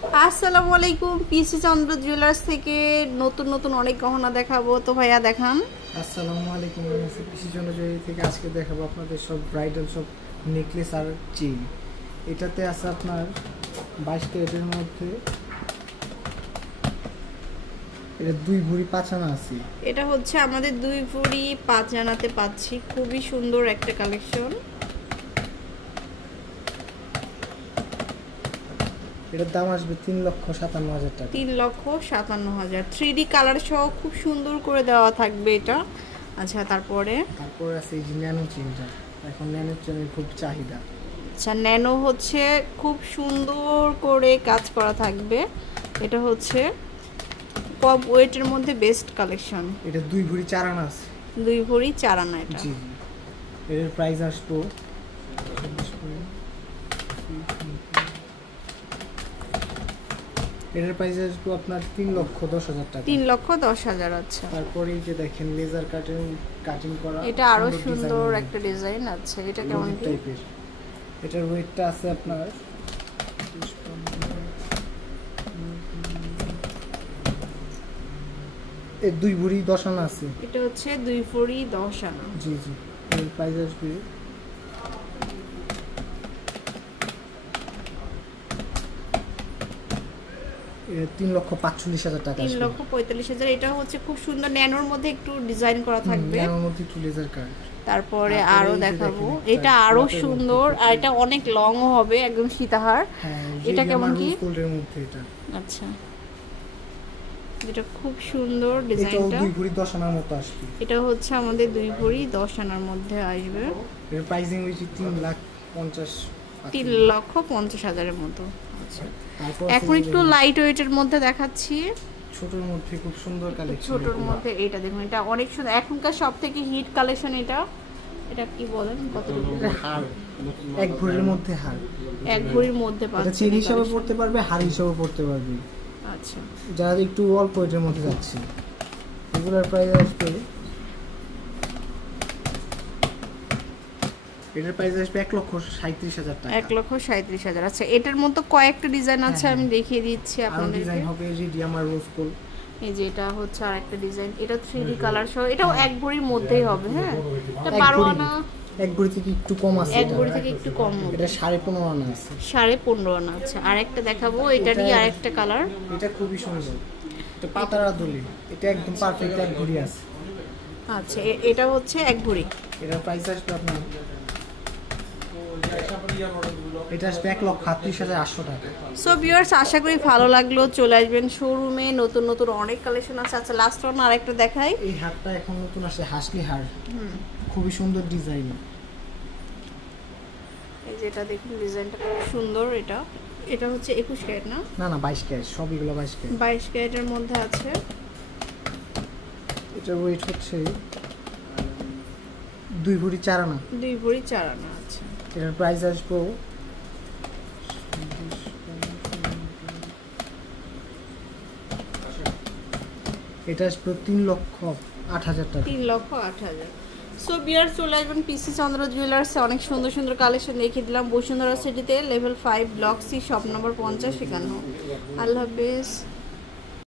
আসসালামু আলাইকুম, পিসি চন্দ্র জুয়েলার্স থেকে নতুন নতুন অনেক গহনা দেখাবো। তো ভাইয়া দেখান। আসসালামু আলাইকুম, পিসি চন্দ্র জুয়েলার্স থেকে আজকে দেখাবো আপনাদের সব ব্রাইডাল সব নেকলেস আর চেইন। এটাতে আছে আপনার 22 ক্যারেটের মধ্যে, এটা 2 ভরি 5 আনা আছে। এটা হচ্ছে আমাদের 2 ভরি 5 আনাতে পাচ্ছি, খুবই সুন্দর একটা কালেকশন। এটার দাম আসবে 3,57,000 টাকা। 3,57,000 3D কালার সহ খুব সুন্দর করে দেওয়া থাকবে এটা। আচ্ছা, তারপরে আছে এই যে ন্যানো চেইনটা, এখন ন্যানো চেইনের খুব চাহিদা। আচ্ছা, ন্যানো হচ্ছে খুব সুন্দর করে কাজ করা থাকবে। এটা হচ্ছে কম ওয়েটের মধ্যে বেস্ট কালেকশন। এটা 2 ভরি 4 আনা আছে। 2 ভরি 4 আনা এটা। জি, এর প্রাইস আসবে এটার প্রাইস আসবে আপনার 3,10,000 টাকা। 3,10,000। আচ্ছা, তারপরে এই যে দেখেন লেজার কাটিং করা, এটা আরো সুন্দর একটা ডিজাইন আছে। এটা কেমন টাইপের? এটার ওয়েটটা আছে আপনার এই 2 ভরি 10 আনা আছে। এটা হচ্ছে 2 ভরি 10 আনা। জি জি, এর প্রাইস আসবে এর 3,45,000 টাকা। 3,45,000। এটা হচ্ছে খুব সুন্দর ন্যানোর মধ্যে একটু ডিজাইন করা থাকবে, ন্যানোর মধ্যে একটু লেজার কাট। তারপরে আরো দেখাবো, এটা আরো সুন্দর আর এটা অনেক লং হবে, একদম সীতাহার। এটা কেমন কি? গোল্ডের মধ্যে এটা। আচ্ছা, এটা খুব সুন্দর ডিজাইনটা। এটা 2 ভরি 10 আনার মতো আসবে। এটা হচ্ছে আমাদের 2 ভরি 10 আনার মধ্যে আসবে। এর প্রাইসিং হচ্ছে 3,50,000 এর মতো। আচ্ছা, এখন একটু লাইট ওয়েটের মধ্যে দেখাচ্ছি। ছোটর মধ্যে খুব সুন্দর কালেকশন। ছোটর মধ্যে এটা দেখুন, এটা অনেক সুন্দর, এখনকার সবথেকে হিট কালেকশন এটা। এটা কি বলেন, কতটুকু? হার 1 ভরির মধ্যে, হার 1 ভরির মধ্যে পাচ্ছেন। এটা চেইন হিসাবে পড়তে পারবে, হার হিসাবে পড়তে পারবে। আচ্ছা, যারা একটু অল্প ওয়েটের মধ্যে যাচ্ছে এগুলোর প্রাইস আসবে, এটার প্রাইস আসবে 1,37,000 টাকা। 1,37,000। আচ্ছা, এটার মতো কয়েকটা ডিজাইন আছে, আমি দেখিয়ে দিচ্ছি আপনাদেরকে। ডিজাইন হবে রিডিয়াম আর রোজ গোল্ড। এই যে এটা হচ্ছে আরেকটা ডিজাইন, এটা 3D কালার সহ, এটাও 1 ভরির মধ্যেই হবে। হ্যাঁ, এটা 12 আনা। 1 ভরি থেকে একটু কম আছে। 1 ভরি থেকে একটু কম হবে। এটা 15.5 আনা আছে। 15.5 আনা আছে। আরেকটা দেখাবো, এটারই আরেকটা কালার। এটা খুবই সুন্দর, এটা পাতারা দলি, এটা একদম পারফেক্ট 1 ভরি আছে। আচ্ছা, এটা হচ্ছে 1 ভরি। এটার প্রাইস আসবে আপনার, এটা আসবে 1,38,800 টাকা। সো ভিউয়ার্স, আশা করি ভালো লাগলো। চলে আসবেন শোরুমে, নতুন নতুন অনেক কালেকশন আছে। আচ্ছা, লাস্ট ওয়ান আরেকটা দেখাই। এই হারটা এখন নতুন আসছে, হাসলি হার, খুবই সুন্দর ডিজাইন। এই যে এটা দেখুন, ডিজাইনটা খুব সুন্দর। এটা হচ্ছে 21 ক্যারেট না? না না, 22 ক্যারেট, সবগুলো 22 ক্যারেট। 22 ক্যারেটের মধ্যে আছে। এটার ওয়েট হচ্ছে 2 ভরি 4 আনা। 2 ভরি 4 আনা আছে। এটার প্রাইস আসবে এটা আসবে 3,08,000 টাকা। 3,08,000। সো ভিউয়ার্স, চলে আসবেন পিসি চন্দ্র জুয়েলার্সে। অনেক সুন্দর সুন্দর কালেকশন দেখিয়ে দিলাম বসুন্ধরা সিটিতে, level 5, block C, shop number 50-51। আল্লাহ হাফেজ।